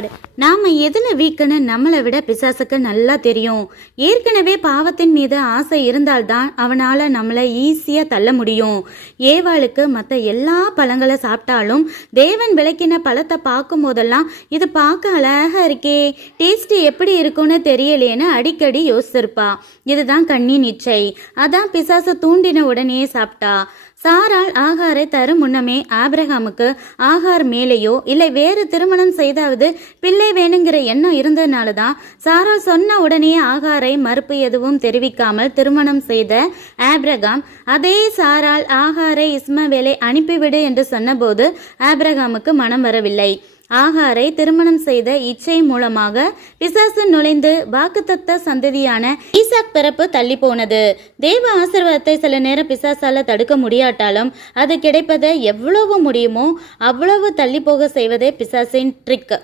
God. நாம் எதில் வீக்குன்னு நம்மளை விட பிசாசுக்கு நல்லா தெரியும். ஏற்கனவே பாவத்தின் மீது ஆசை இருந்தால்தான் அவனால் நம்மளை ஈஸியாக தள்ள முடியும். ஏவாளுக்கு மற்ற எல்லா பழங்களை சாப்பிட்டாலும் தேவன் விளக்கின பழத்தை பார்க்கும் போதெல்லாம் இது பார்க்க அழகாக இருக்கே, டேஸ்ட் எப்படி இருக்கும்னு தெரியலேன்னு அடிக்கடி யோசிச்சிருப்பா. இதுதான் கண்ணின் இச்சை. அதான் பிசாசு தூண்டின உடனே சாப்பிட்டா. சாராள் ஆகாரை தரும் முன்னமே ஆபிரகாமுக்கு ஆகார் மேலேயோ இல்லை வேறு திருமணம் செய்தாவது பிள்ளை வேணுங்கிற எண்ணம் இருந்ததுனால தான் சாராள் சொன்ன உடனே ஆகாரை மறுப்பு எதுவும் தெரிவிக்காமல் திருமணம் செய்த ஆபிரகாம் அதே சாராள் ஆகாரை இஸ்மவேலை அனுப்பிவிடு என்று சொன்னபோது ஆபிரகாமுக்கு மனம் வரவில்லை. ஆகாரை திருமணம் செய்த இச்சை மூலமாக பிசாசு நுழைந்து வாக்குத்தத்த சந்ததியான ஈசாக் பிறப்பு தள்ளி போனது. தேவ ஆசீர்வாதத்தை சில நேரம் பிசாசால தடுக்க முடியாட்டாலும் அது கிடைப்பதை எவ்வளவு முடியுமோ அவ்வளவு தள்ளி போக செய்வதே பிசாசின் ட்ரிக்.